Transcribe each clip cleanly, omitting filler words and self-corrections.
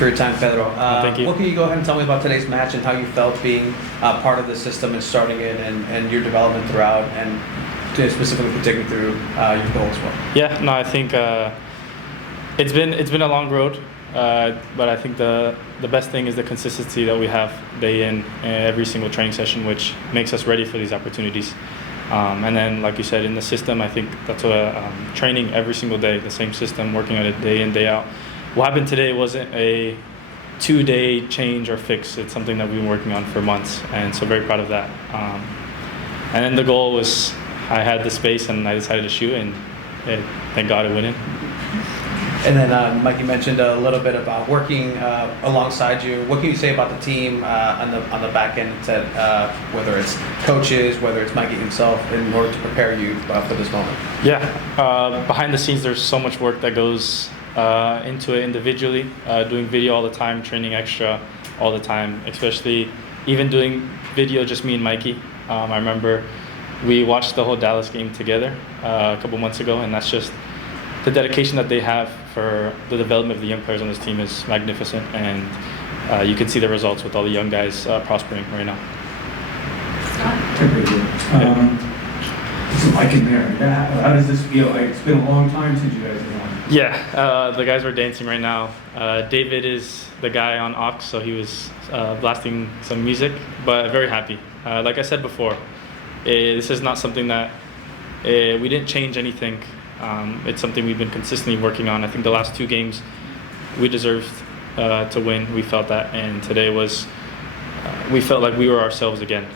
for your time, Pedro. Thank you. What can you go ahead and tell me about today's match and how you felt being part of the system and starting it and your development throughout, and to specifically take me through your goal as well? Yeah, no, I think it's been a long road, but I think the best thing is the consistency that we have day in every single training session, which makes us ready for these opportunities. And then, like you said, in the system, I think that's what training every single day, the same system, working on it day in, day out. What happened today wasn't a 2-day change or fix. It's something that we've been working on for months, and so very proud of that. And then the goal was, I had the space and I decided to shoot, and thank God it went in. And then, Mike, you mentioned a little bit about working alongside you. What can you say about the team on the back end, whether it's coaches, whether it's Mikey himself, in order to prepare you for this moment? Yeah, behind the scenes, there's so much work that goes into it individually, doing video all the time, training extra all the time, especially even doing video just me and Mikey. I remember we watched the whole Dallas game together a couple months ago, and that's just the dedication that they have for the development of the young players on this team is magnificent, and you can see the results with all the young guys prospering right now. So Mike in there, how does this feel? It's been a long time since you guys have won. Yeah, the guys are dancing right now. David is the guy on aux, so he was blasting some music, but very happy. Like I said before, this is not something that we didn't change anything. It's something we've been consistently working on. I think the last 2 games we deserved to win. We felt that, and today was we felt like we were ourselves again.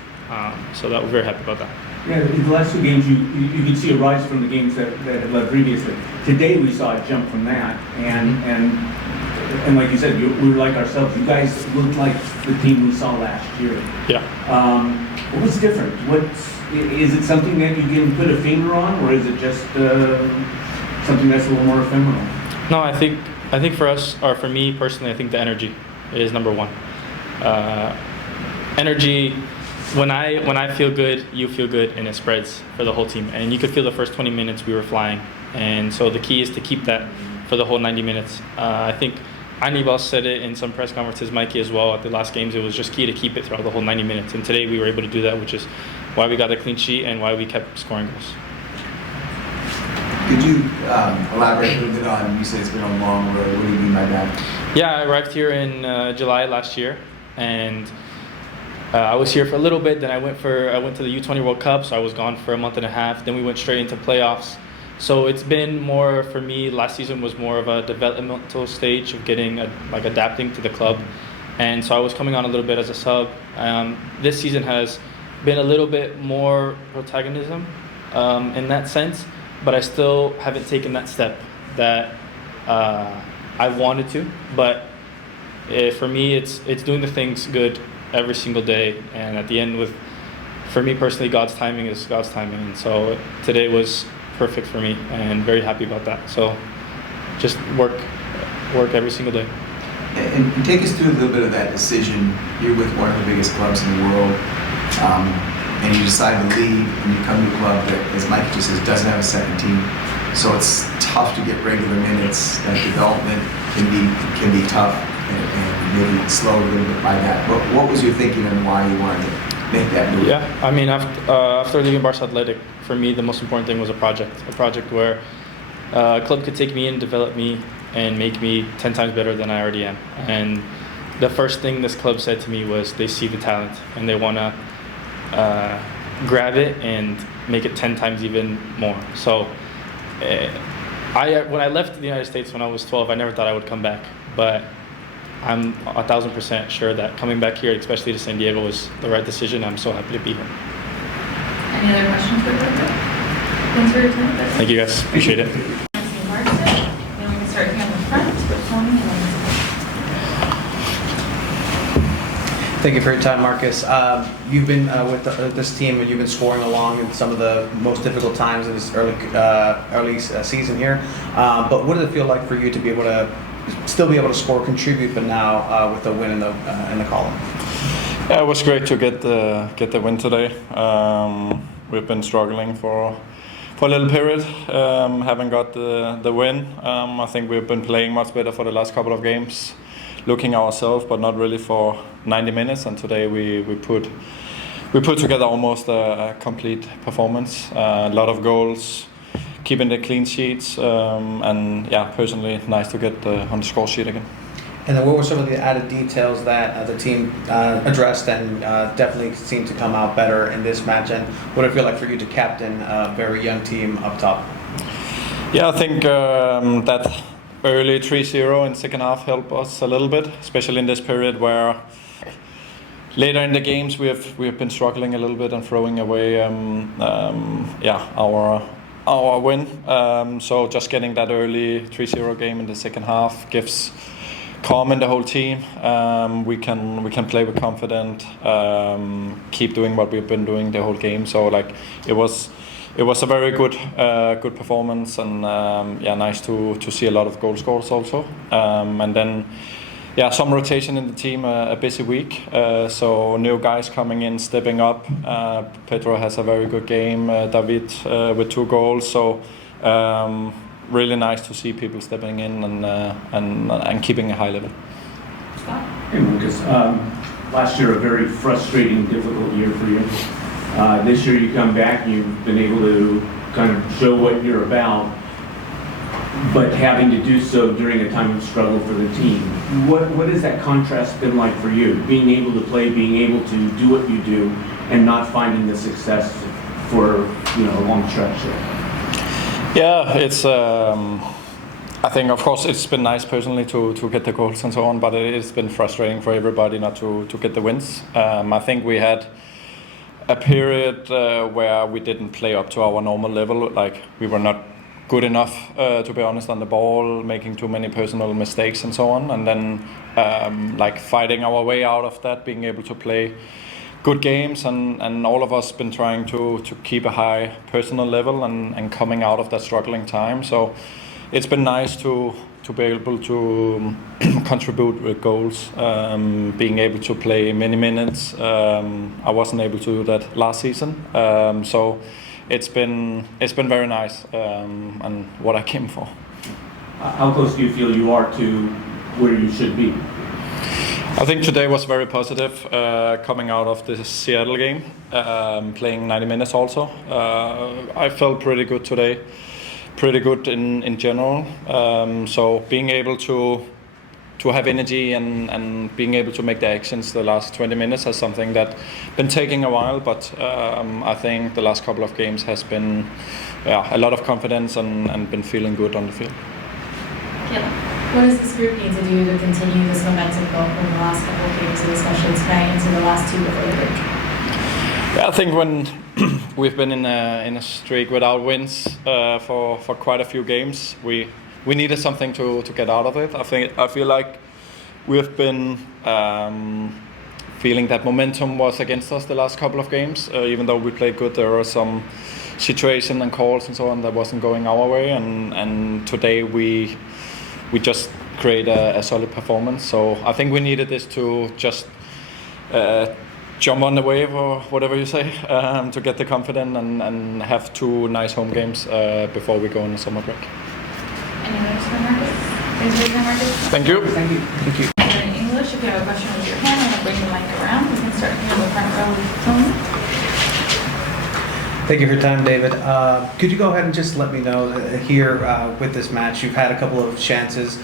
So that we're very happy about that. Yeah, in the last 2 games, you could see a rise from the games that had led previously. Today we saw a jump from that, and like you said, we were like ourselves. You guys looked like the team we saw last year. Yeah. What was different? Is it something that you can put a finger on, or is it just something that's a little more ephemeral? No, I think for us, or for me personally, I think the energy is number one. Energy. When I feel good, you feel good, and it spreads for the whole team. And you could feel the first 20 minutes we were flying, and so the key is to keep that for the whole 90 minutes. I think Anibal said it in some press conferences, Mikey as well, at the last games. It was just key to keep it throughout the whole 90 minutes. And today we were able to do that, which is why we got a clean sheet and why we kept scoring goals. Could you elaborate a little bit on, you said it's been a long road. What do you mean by that? Yeah, I arrived here in July last year, and I was here for a little bit. Then I went to the U20 World Cup, so I was gone for a month and a half. Then we went straight into playoffs. So it's been more, for me, last season was more of a developmental stage of getting, adapting to the club. And so I was coming on a little bit as a sub. This season has been a little bit more protagonism in that sense, but I still haven't taken that step that I wanted to. But for me, it's doing the things good every single day, and at the end, for me personally, God's timing is God's timing, and so today was perfect for me, and very happy about that. So just work every single day. And take us through a little bit of that decision. You're with one of the biggest clubs in the world, and you decide to leave, and you come to a club that, as Mike just says, doesn't have a second team. So it's tough to get regular minutes. That development can be tough, and maybe slowed a little bit by that. But what was your thinking and why you wanted to make that move? Yeah, I mean, after leaving Barca Athletic, for me, the most important thing was a project where a club could take me in, develop me, and make me 10 times better than I already am. And the first thing this club said to me was they see the talent, and they want to grab it and make it 10 times even more. So when I left the United States when I was 12, I never thought I would come back. But I'm 1,000% sure that coming back here, especially to San Diego, was the right decision. I'm so happy to be here. Any other questions for Pedro? Thanks for your time. Thank you guys. Appreciate it. Ingvartsen. Then we can start here on the front with Tony and then Thank you for your time, Marcus. You've been with this team, and you've been scoring along in some of the most difficult times in this early season here. But what does it feel like for you to be able to still be able to score, contribute, but now with a win in the column? Yeah, it was great to get the win today. We've been struggling for a little period, haven't got the win. I think we've been playing much better for the last couple of games. looking ourselves, but not really for 90 minutes. And today we put together almost a complete performance. A lot of goals, keeping the clean sheets, and yeah, personally nice to get on the score sheet again. And then what were some of the added details that the team addressed and definitely seemed to come out better in this match? And what did it feel like for you to captain a very young team up top? Yeah, I think that early 3-0 in second half helped us a little bit, especially in this period where later in the games we have been struggling a little bit and throwing away our win. So just getting that early 3-0 game in the second half gives calm in the whole team. We can play with confidence, keep doing what we've been doing the whole game. So like it was a very good performance, and nice to see a lot of goal scores also. And then some rotation in the team, a busy week. So new guys coming in, stepping up. Pedro has a very good game. David with 2 goals. So really nice to see people stepping in and keeping a high level. Hey Lucas, last year a very frustrating, difficult year for you. This year you come back, you've been able to kind of show what you're about, but having to do so during a time of struggle for the team. What has that contrast been like for you? Being able to play, being able to do what you do, and not finding the success for a long stretch there. Yeah, it's. I think, of course, it's been nice personally to get the goals and so on, but it's been frustrating for everybody not to get the wins. I think we had a period where we didn't play up to our normal level. Like we were not good enough, to be honest, on the ball, making too many personal mistakes and so on. And then like fighting our way out of that, being able to play good games, and all of us been trying to keep a high personal level and coming out of that struggling time. So it's been nice to be able to contribute with goals, being able to play many minutes. I wasn't able to do that last season, so it's been very nice, and what I came for. How close do you feel you are to where you should be? I think today was very positive, coming out of the Seattle game, playing 90 minutes also. I felt pretty good today, pretty good in general. So being able to have energy and being able to make the actions the last 20 minutes is something that been taking a while, but I think the last couple of games has been a lot of confidence and been feeling good on the field. What does this group need to do to continue this momentum going from the last couple of games, and especially tonight into the last 2 before the break? Yeah, I think when we've been in a streak without wins for quite a few games, we needed something to get out of it. I feel like we've been feeling that momentum was against us the last couple of games. Even though we played good, there were some situations and calls and so on that wasn't going our way, and today we just create a solid performance. So I think we needed this to just jump on the wave, or whatever you say, to get the confidence and have 2 nice home games before we go on the summer break. Any others for Marcus? Thanks for your Marcus. Thank you. Thank you. Thank you. In English, if you have a question, raise your hand. I'm going to bring the mic around. We can start here in the front row with Tony. Thank you for your time, David. Could you go ahead and just let me know here with this match, you've had a couple of chances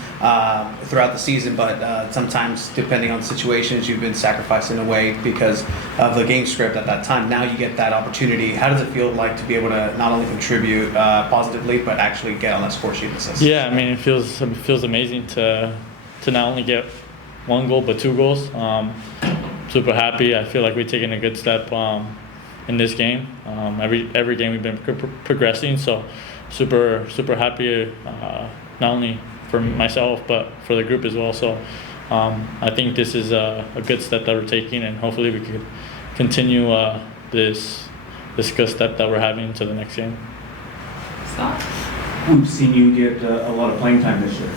throughout the season, but sometimes depending on situations, you've been sacrificing away because of the game script at that time. Now you get that opportunity. How does it feel like to be able to not only contribute positively, but actually get on that score sheet assist? Yeah, I mean, it feels amazing to not only get 1 goal, but 2 goals. Super happy. I feel like we've taken a good step in this game. Every game we've been progressing, so super happy, not only for myself but for the group as well. So I think this is a good step that we're taking, and hopefully we could continue this good step that we're having to the next game. Scott? We've seen you get a lot of playing time this year.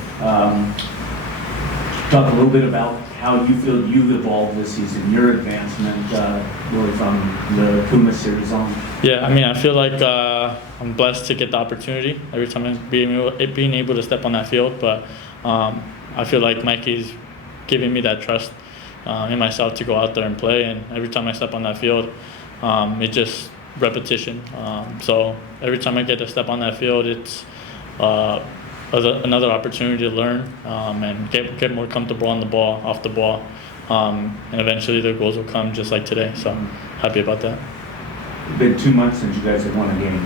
Talk a little bit about how you feel you've evolved this season, your advancement really from the Puma series on. Yeah, I mean, I feel like I'm blessed to get the opportunity every time I'm being able to step on that field, but I feel like Mikey's giving me that trust in myself to go out there and play. And every time I step on that field, it's just repetition. So every time I get to step on that field, it's another opportunity to learn and get more comfortable on the ball, off the ball, and eventually the goals will come just like today. So I'm happy about that. It's been 2 months since you guys have won a game.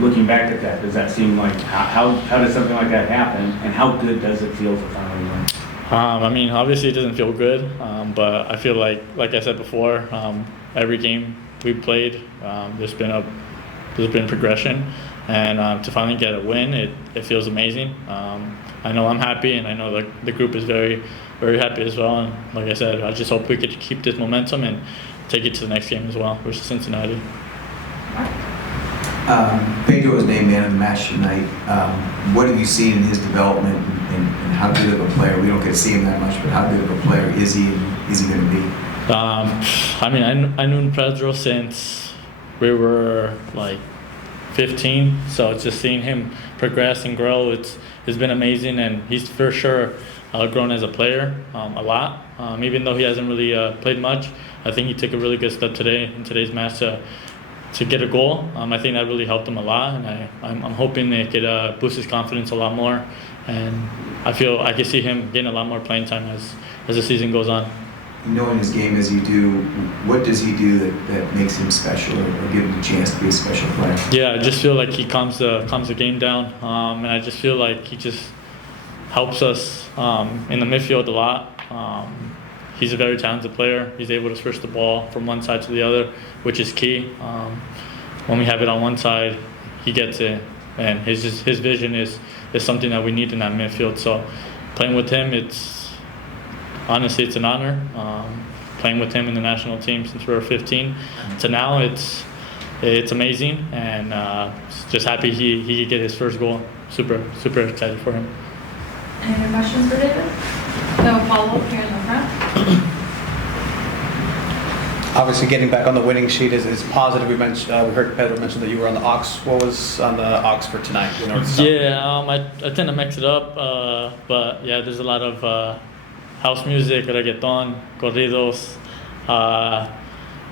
Looking back at that, does that seem like, how does something like that happen, and how good does it feel to finally win? I mean, obviously it doesn't feel good, but I feel like I said before, every game we played, there's been progression, and to finally get a win, it feels amazing. I know I'm happy, and I know the group is very, very happy as well. And like I said, I just hope we could keep this momentum and take it to the next game as well versus Cincinnati. Pedro was named man of the match tonight. What have you seen in his development, and how good of a player? We don't get to see him that much, but how good of a player is he, and is he going to be? I mean, I knew Pedro since we were like 15, so just seeing him progress and grow, it's been amazing, and he's for sure grown as a player a lot. Even though he hasn't really played much, I think he took a really good step today in today's match to get a goal. I think that really helped him a lot, and I'm hoping it could boost his confidence a lot more. And I feel I can see him getting a lot more playing time as the season goes on. Knowing his game as you do, what does he do that makes him special, or give him a chance to be a special player? Yeah, I just feel like he calms the game down, and I just feel like he just helps us in the midfield a lot. He's a very talented player. He's able to switch the ball from one side to the other, which is key. When we have it on one side, he gets it, and his vision is something that we need in that midfield. So playing with him, honestly, it's an honor. Playing with him in the national team since we were 15 to now, it's amazing, and just happy he could get his first goal. Super excited for him. Any other questions for David? No follow-up here in the front. Obviously, getting back on the winning sheet is positive. We heard Pedro mention that you were on the aux. What was on the aux for tonight? I tend to mix it up, but yeah, there's a lot of house music, reggaeton, corridos,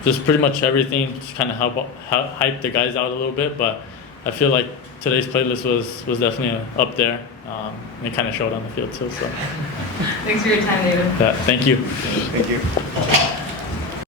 just pretty much everything. Just kind of help hype the guys out a little bit. But I feel like today's playlist was definitely up there, and it kind of showed on the field too. So Thanks for your time, David. yeah, thank you. Thank you.